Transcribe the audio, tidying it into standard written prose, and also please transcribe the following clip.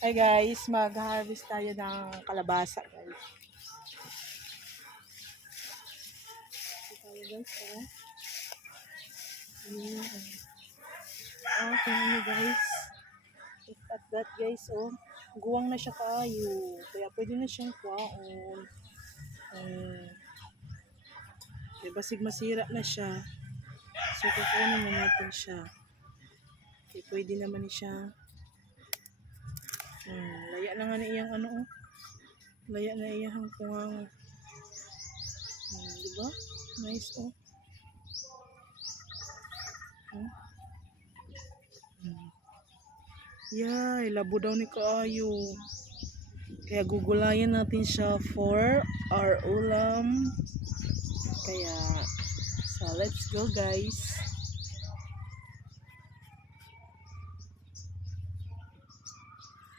Hi guys, mag-harvest tayo ng kalabasa guys. Ito tayo guys, oh. Ayan. Oh, tingnan nyo guys. Look at that guys, oh. Guwang na siya kayo. Kaya pwede na siyang kwaon. Diba sig masira na siya. So kukunin na natin siya. Okay, pwede naman siya. Laya na nga na iyang ano, oh. Laya na iyang kuwang. Diba? Nice, oh. Yay, labo daw ni kaayo. Kaya gugulayan natin siya for our ulam. Kaya, so let's go guys.